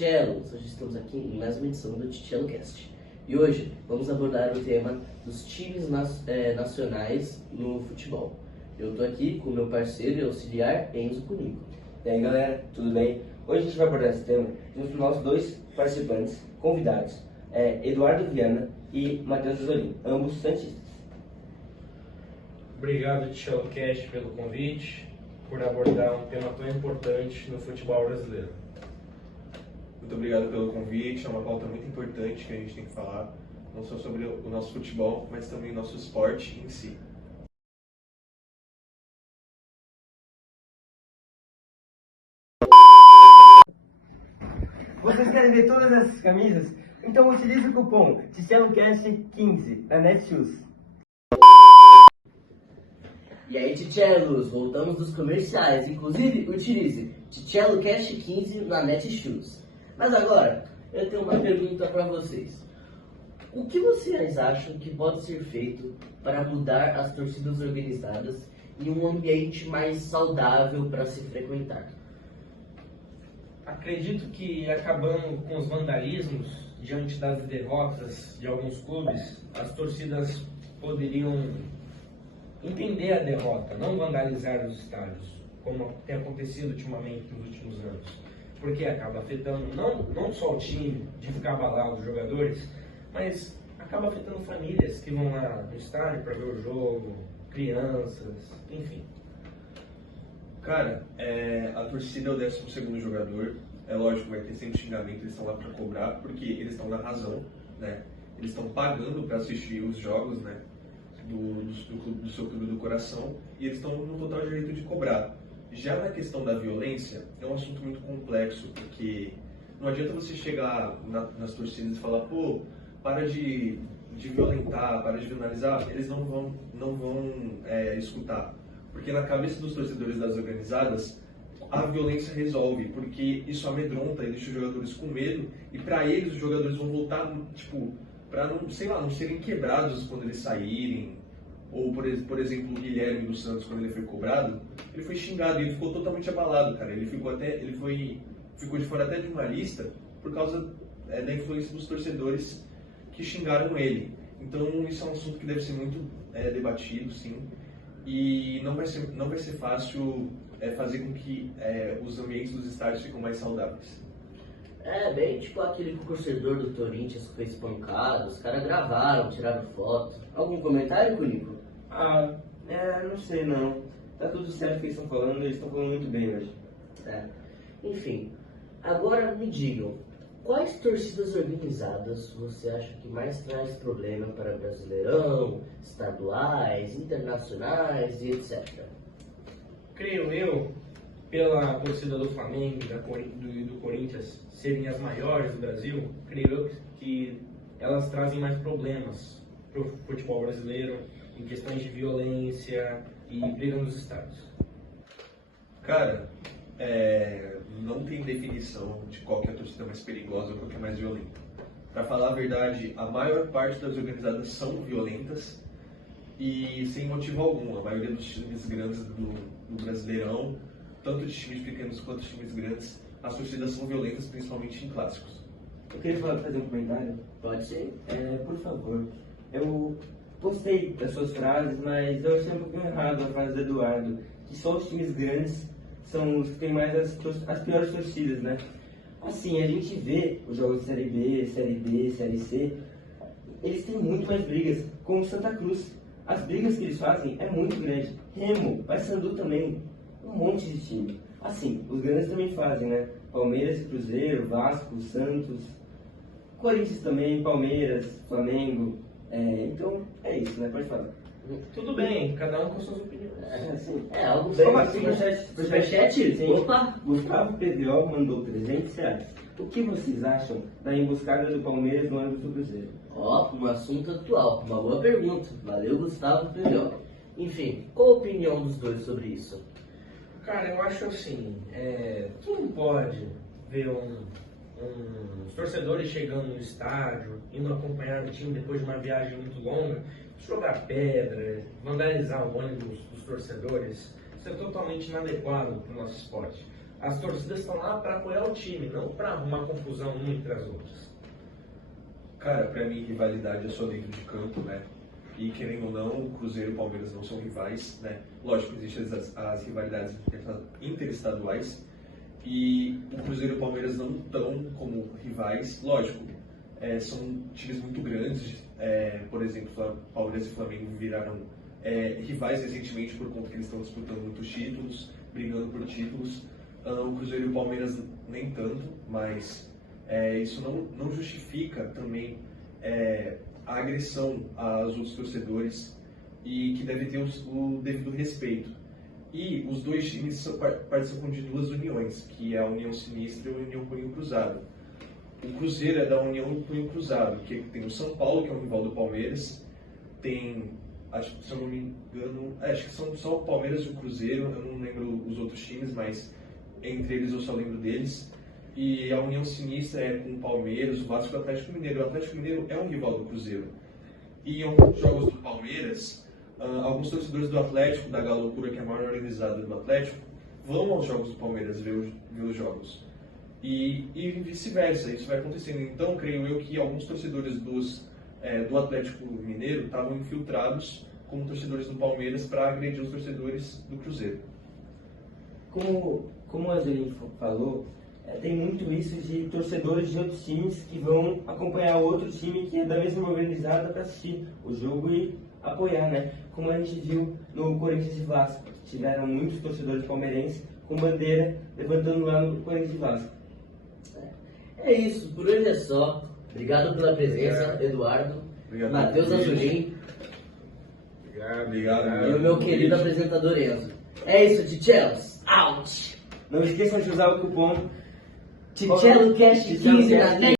Tchellos, hoje estamos aqui em mais uma edição do Tchello Cast. E hoje vamos abordar o tema dos times nacionais no futebol. Eu estou aqui com o meu parceiro e auxiliar Enzo Cunico. E aí galera, tudo bem? Hoje a gente vai abordar esse tema junto com nossos dois participantes, convidados, Eduardo Viana e Matheus Azolim, ambos santistas. Obrigado, Tchello Cast, pelo convite, por abordar um tema tão importante no futebol brasileiro. Muito obrigado pelo convite, é uma pauta muito importante que a gente tem que falar, não só sobre o nosso futebol, mas também o nosso esporte em si. Vocês querem ver todas essas camisas? Então utilize o cupom TCHELLOCAST15 da Netshoes. E aí, Tchellos, voltamos dos comerciais. Inclusive, utilize Tchello Cash 15 na Netshoes. Mas agora, eu tenho uma pergunta para vocês. O que vocês acham que pode ser feito para mudar as torcidas organizadas em um ambiente mais saudável para se frequentar? Acredito que, acabando com os vandalismos diante das derrotas de alguns clubes, as torcidas poderiam entender a derrota, não vandalizar os estádios, como tem acontecido ultimamente nos últimos anos. Porque acaba afetando não só o time, de ficar abalado os jogadores, mas acaba afetando famílias que vão lá no estádio para ver o jogo, crianças, enfim. Cara, a torcida é o 12º jogador, é lógico, vai ter sempre xingamento, eles estão lá para cobrar, porque eles estão na razão, né? Eles estão pagando para assistir os jogos, né? Do seu clube do coração, e eles estão no total direito de cobrar. Já na questão da violência, é um assunto muito complexo, porque não adianta você chegar nas torcidas e falar, pô, para de violentar, para de vandalizar, eles não vão escutar. Porque na cabeça dos torcedores das organizadas, a violência resolve, porque isso amedronta e deixa os jogadores com medo, e para eles os jogadores vão voltar, tipo, para não serem quebrados quando eles saírem. Ou, por exemplo, o Guilherme dos Santos, quando ele foi cobrado, ele foi xingado e ele ficou totalmente abalado, cara. Ele ficou de fora até de uma lista por causa da influência dos torcedores que xingaram ele. Então, isso é um assunto que deve ser muito debatido, sim. E não vai ser fácil fazer com que os ambientes dos estádios fiquem mais saudáveis. Bem tipo aquele torcedor do Corinthians que foi espancado, os caras gravaram, tiraram foto. Algum comentário, Cunico? Não sei não. Tá tudo certo o que eles estão falando, eles estão falando muito bem hoje. Enfim, agora me digam, quais torcidas organizadas você acha que mais traz problema para Brasileirão, estaduais, internacionais e etc? Creio eu, pela torcida do Flamengo e do Corinthians serem as maiores do Brasil, creio eu que elas trazem mais problemas para o futebol brasileiro, em questões de violência e briga nos estádios. Cara, não tem definição de qual que é a torcida mais perigosa ou qual que é mais violenta. Para falar a verdade, a maior parte das organizadas são violentas e sem motivo algum. A maioria dos times grandes do Brasileirão, tanto de times pequenos quanto de times grandes, as torcidas são violentas, principalmente em clássicos. Eu queria fazer um comentário. Pode ser? Por favor. Eu gostei das suas frases, mas eu achei um pouquinho errado a frase do Eduardo, que só os times grandes são os que têm mais as piores torcidas, né? Assim, a gente vê os jogos de Série B, Série D, Série C, eles têm muito mais brigas, como Santa Cruz. As brigas que eles fazem é muito grande. Remo, Paysandu também, um monte de time. Assim, os grandes também fazem, né? Palmeiras e Cruzeiro, Vasco, Santos, Corinthians também, Palmeiras, Flamengo. Então, é isso, né? Pode falar. Tudo bem, cada um com suas opiniões. Algo bem... Superchat? Sim. Opa! Gustavo PVO mandou R$300. O que vocês acham da emboscada do Palmeiras no ônibus do Cruzeiro? Um assunto atual, uma boa pergunta. Valeu, Gustavo Pelhó. Enfim, qual a opinião dos dois sobre isso? Cara, eu acho assim, tu não pode ver uns torcedores chegando no estádio, indo acompanhar o time depois de uma viagem muito longa, jogar pedra, vandalizar o ônibus dos torcedores. Isso é totalmente inadequado para o nosso esporte. As torcidas estão lá para apoiar o time, não para arrumar confusão uma entre as outras. Cara, pra mim, rivalidade é só dentro de campo, né? E querendo ou não, o Cruzeiro e o Palmeiras não são rivais, né? Lógico, existem as rivalidades interestaduais e o Cruzeiro e o Palmeiras não estão como rivais. Lógico, são times muito grandes, por exemplo, Palmeiras e Flamengo viraram rivais recentemente por conta que eles estão disputando muitos títulos, brigando por títulos. O Cruzeiro e o Palmeiras nem tanto, mas isso não justifica também a agressão aos outros torcedores e que deve ter o devido respeito. E os dois times participam de duas uniões, que é a União Sinistra e a União Punho Cruzado. O Cruzeiro é da União Punho Cruzado, que tem o São Paulo, que é o rival do Palmeiras, tem, acho que se eu não me engano, acho que são só o Palmeiras e o Cruzeiro, eu não lembro os outros times, mas entre eles eu só lembro deles. E a União Sinistra é com o Palmeiras, o Vasco e o Atlético Mineiro. O Atlético Mineiro é um rival do Cruzeiro. E em alguns jogos do Palmeiras, alguns torcedores do Atlético, da Galocura, que é a maior organizada do Atlético, vão aos jogos do Palmeiras ver os jogos. E vice-versa, isso vai acontecendo. Então, creio eu que alguns torcedores do Atlético Mineiro estavam infiltrados como torcedores do Palmeiras para agredir os torcedores do Cruzeiro. Como o Angelino falou, tem muito isso de torcedores de outros times que vão acompanhar outro time que é da mesma organizada para assistir o jogo e apoiar, né? Como a gente viu no Corinthians e Vasco, tiveram muitos torcedores palmeirenses com bandeira levantando lá no Corinthians e Vasco. É isso, por hoje é só. Obrigado pela presença, Eduardo, Obrigado. Matheus Azulim Obrigado. e o meu querido apresentador Enzo. É isso, Tichelos. Out! Não esqueçam de usar o cupom TicheloCast 15 na